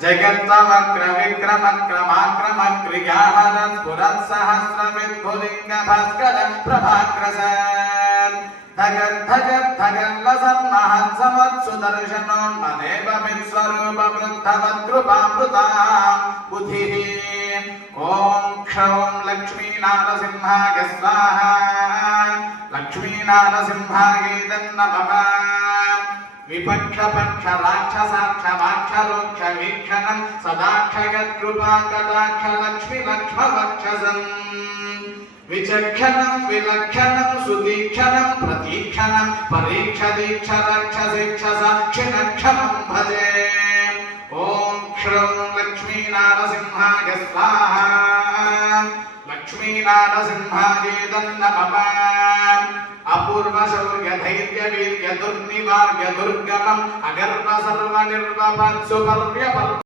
जगत्तवक्रविक्रमक्रमाक्रमक्रियाहरस्फुरत्सहस्रविद्भुलिङ्गभास्कर प्रभाग्रसन् धगद्धगद्धगल्लसन्महत्समत्सुदर्शनोन्मदेव विश्वरूपवृद्धवद्कृपामृतां बुधिः ॐ क्षौं लक्ष्मीनारसिंहाय स्वाहा लक्ष्मीनारसिंहाय तन्नमः विपक्ष पक्ष राक्षसाक्ष वाक्षरोक्ष वीक्षणं सदाक्षगत्कृपा कटाक्ष लक्ष्मी लक्ष्मवक्षसं विचक्षणं विलक्षणं सुदीक्षणं प्रतीक्षणं परीक्ष दीक्ष रक्ष शिक्ष साक्षिणक्षमं भजे ॐ क्षं लक्ष्मीनारसिंहाय स्वाहा लक्ष्मीनारसिंहाय तन्नमः अपूर्व शौर्य धैर्य वीर्य दुर्निवार्य दुर्गमम् अगर्भ सर्व निर्वपत्सु पर्य